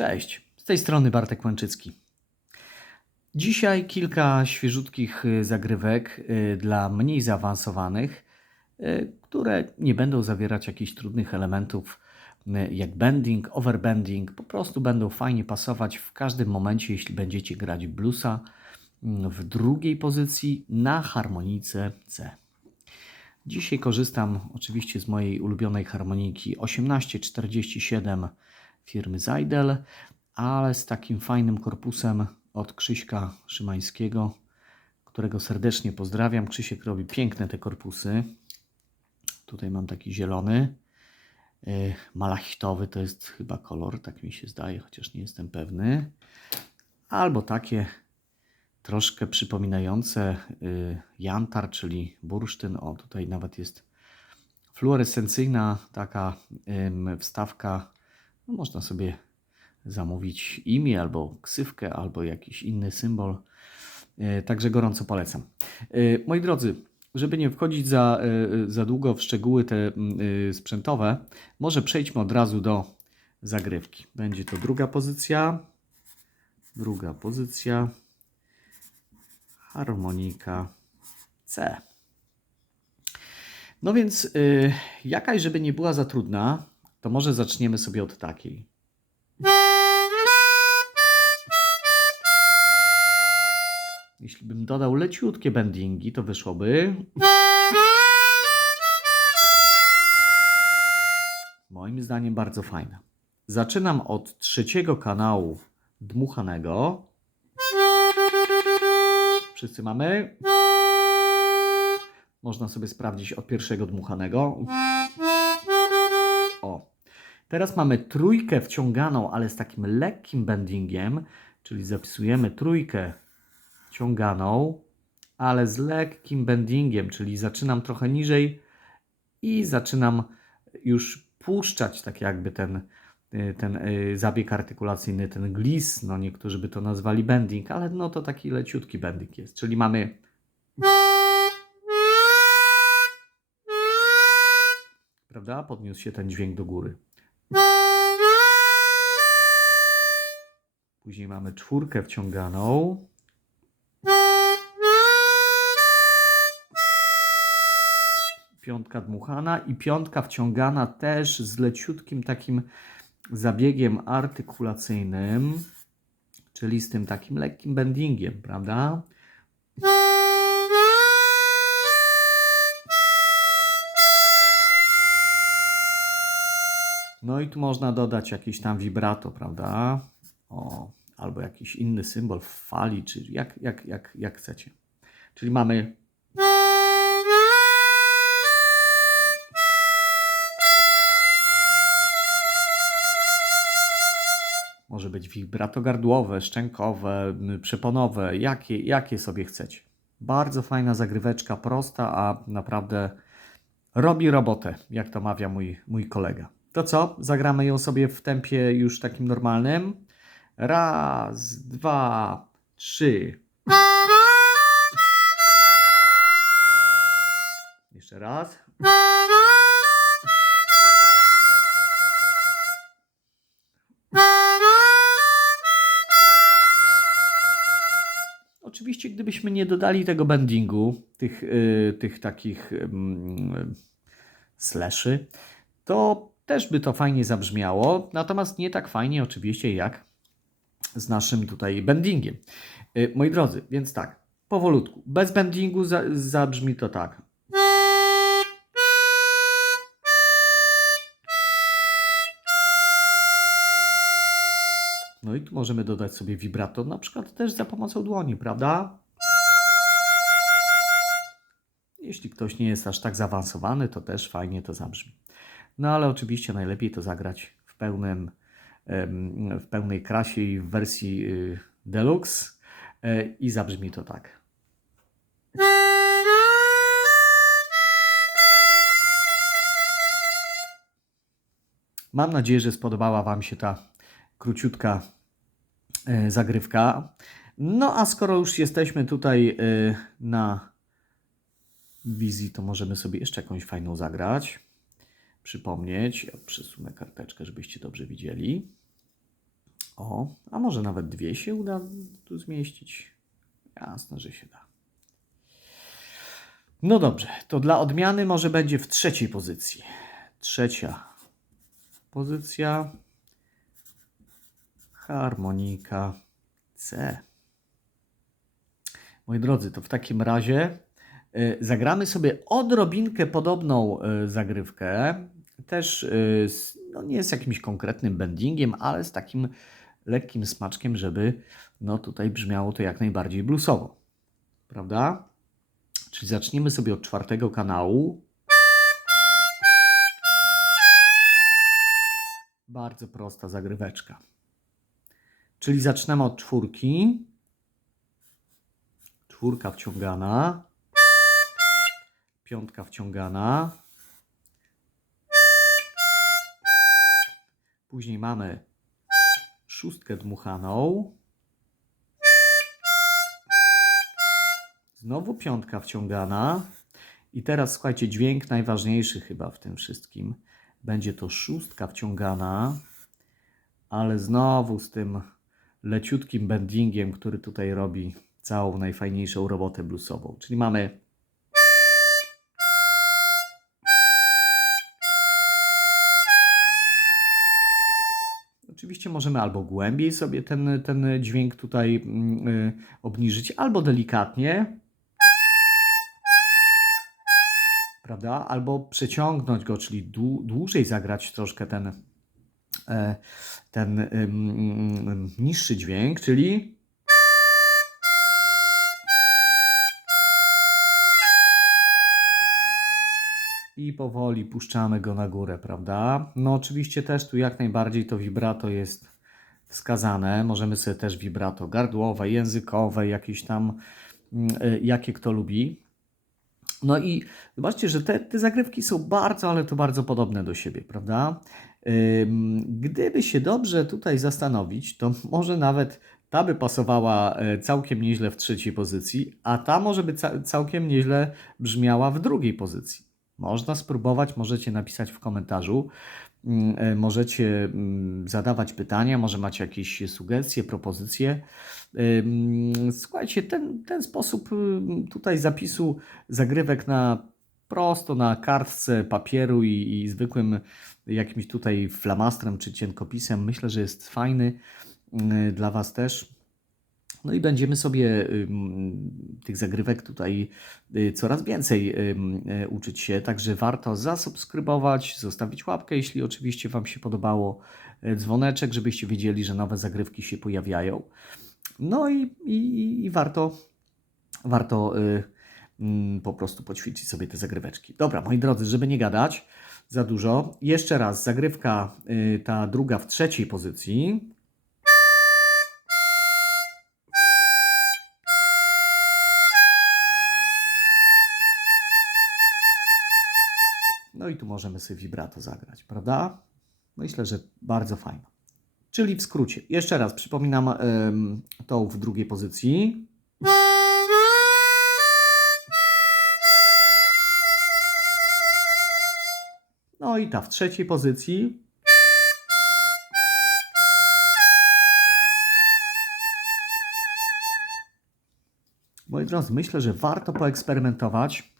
Cześć, z tej strony Bartek Łęczycki. Dzisiaj kilka świeżutkich y, zagrywek y, dla mniej zaawansowanych, y, które nie będą zawierać jakichś trudnych elementów jak bending, overbending, po prostu będą fajnie pasować w każdym momencie, jeśli będziecie grać bluesa mm, w drugiej pozycji na harmonice C. Dzisiaj korzystam oczywiście z mojej ulubionej harmoniki 1847 firmy Zajdel, ale z takim fajnym korpusem od Krzyśka Szymańskiego, którego serdecznie pozdrawiam. Krzysiek robi piękne te korpusy. Tutaj mam taki zielony, yy, malachitowy to jest chyba kolor, tak mi się zdaje, chociaż nie jestem pewny. Albo takie troszkę przypominające y, jantar, czyli bursztyn. O, tutaj nawet jest fluorescencyjna taka wstawka. No, można sobie zamówić imię albo ksywkę, albo jakiś inny symbol. Y, Także gorąco polecam. Y, Moi drodzy, żeby nie wchodzić za, y, za długo w szczegóły te y, sprzętowe, może przejdźmy od razu do zagrywki. Będzie to druga pozycja. Druga pozycja harmonika C. No więc jakaś, żeby nie była za trudna, to może zaczniemy sobie od takiej. Jeśli bym dodał leciutkie bendingi, to wyszłoby. Moim zdaniem bardzo fajne. Zaczynam od trzeciego kanału dmuchanego. Wszyscy mamy. Można sobie sprawdzić od pierwszego dmuchanego. O. Teraz mamy trójkę wciąganą, ale z takim lekkim bendingiem, czyli zapisujemy trójkę wciąganą, ale z lekkim bendingiem, czyli zaczynam trochę niżej i zaczynam już puszczać tak jakby ten, y, ten y, zabieg artykulacyjny, ten glis, no niektórzy by to nazwali bending, ale no to taki leciutki bending jest, czyli mamy prawda? Podniósł się ten dźwięk do góry. Później mamy czwórkę wciąganą. Piątka dmuchana i piątka wciągana też z leciutkim takim zabiegiem artykulacyjnym, czyli z tym takim lekkim bendingiem, prawda? No i tu można dodać jakieś tam vibrato, prawda? O, albo jakiś inny symbol fali, czy jak, jak, jak, jak chcecie. Czyli mamy. Może być vibrato gardłowe, szczękowe, przeponowe, jakie, jakie sobie chcecie. Bardzo fajna zagryweczka, prosta, a naprawdę robi robotę, jak to mawia mój, mój kolega. To co? Zagramy ją sobie w tempie już takim normalnym. Raz, dwa, trzy. Jeszcze raz. Oczywiście, gdybyśmy nie dodali tego bendingu, tych, y, tych takich slashy, to też by to fajnie zabrzmiało, natomiast nie tak fajnie oczywiście jak z naszym tutaj bendingiem. Y, Moi drodzy, więc tak, powolutku, bez bendingu za, zabrzmi to tak. No i tu możemy dodać sobie vibrato, na przykład też za pomocą dłoni, prawda? Jeśli ktoś nie jest aż tak zaawansowany, to też fajnie to zabrzmi. No ale oczywiście najlepiej to zagrać w, pełnym, w pełnej krasie i w wersji y, deluxe e, i zabrzmi to tak. Mam nadzieję, że spodobała Wam się ta króciutka e, zagrywka. No a skoro już jesteśmy tutaj e, na wizji, to możemy sobie jeszcze jakąś fajną zagrać. Przypomnieć. Ja przesunę karteczkę, żebyście dobrze widzieli. O, a może nawet dwie się uda tu zmieścić? Jasne, że się da. No dobrze, to dla odmiany może będzie w trzeciej pozycji. Trzecia pozycja. Harmonika C. Moi drodzy, to w takim razie zagramy sobie odrobinkę podobną y, zagrywkę. Też y, z, no nie z jakimś konkretnym bendingiem, ale z takim lekkim smaczkiem, żeby no tutaj brzmiało to jak najbardziej bluesowo. Prawda? Czyli zaczniemy sobie od czwartego kanału. Bardzo prosta zagryweczka. Czyli zaczynamy od czwórki. Czwórka wciągana. Piątka wciągana. Później mamy szóstkę dmuchaną. Znowu piątka wciągana. I teraz słuchajcie, dźwięk najważniejszy chyba w tym wszystkim. Będzie to szóstka wciągana, ale znowu z tym leciutkim bendingiem, który tutaj robi całą najfajniejszą robotę bluesową. Czyli mamy Oczywiście możemy albo głębiej sobie ten, ten dźwięk tutaj mm, y, obniżyć, albo delikatnie. Prawda? Albo przeciągnąć go, czyli dłu- dłużej zagrać troszkę ten, e, ten niższy dźwięk, czyli. I powoli puszczamy go na górę, prawda? No oczywiście też tu jak najbardziej to vibrato jest wskazane. Możemy sobie też vibrato gardłowe, językowe, jakieś tam, mm, y, jakie kto lubi. No i zobaczcie, że te, te zagrywki są bardzo, ale to bardzo podobne do siebie, prawda? Gdyby się dobrze tutaj zastanowić, to może nawet ta by pasowała e, całkiem nieźle w trzeciej pozycji, a ta może by ca- całkiem nieźle brzmiała w drugiej pozycji. Można spróbować, możecie napisać w komentarzu, Mm, e, możecie mm, zadawać pytania, może macie jakieś sugestie, propozycje. Słuchajcie, ten, ten sposób ym, tutaj zapisu zagrywek na prosto na kartce papieru i, i zwykłym jakimś tutaj flamastrem czy cienkopisem, myślę, że jest fajny dla Was też. No i będziemy sobie tych zagrywek tutaj y, coraz więcej y, uczyć się, także warto zasubskrybować, zostawić łapkę, jeśli oczywiście Wam się podobało, y, dzwoneczek, żebyście wiedzieli, że nowe zagrywki się pojawiają. No i, i, i warto, warto y, po prostu poćwiczyć sobie te zagryweczki. Dobra, moi drodzy, żeby nie gadać za dużo, jeszcze raz zagrywka y, ta druga w trzeciej pozycji. I tu możemy sobie vibrato zagrać, prawda? Myślę, że bardzo fajno. Czyli w skrócie, jeszcze raz przypominam ym, tą w drugiej pozycji. No i ta w trzeciej pozycji. Moi drodzy, myślę, że warto poeksperymentować.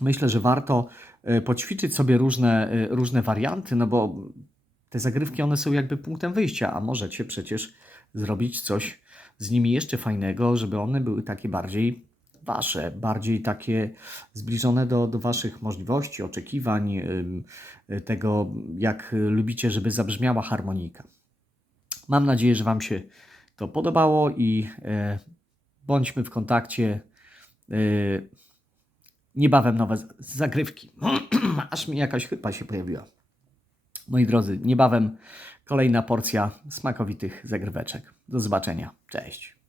Myślę, że warto e, poćwiczyć sobie różne, e, różne warianty, no bo te zagrywki one są jakby punktem wyjścia, a możecie przecież zrobić coś z nimi jeszcze fajnego, żeby one były takie bardziej wasze, bardziej takie zbliżone do, do waszych możliwości, oczekiwań, y, tego jak lubicie, żeby zabrzmiała harmonika. Mam nadzieję, że Wam się to podobało i e, bądźmy w kontakcie. Niebawem nowe zagrywki. Aż mi jakaś chrypa się pojawiła. Moi drodzy, niebawem kolejna porcja smakowitych zagryweczek. Do zobaczenia. Cześć.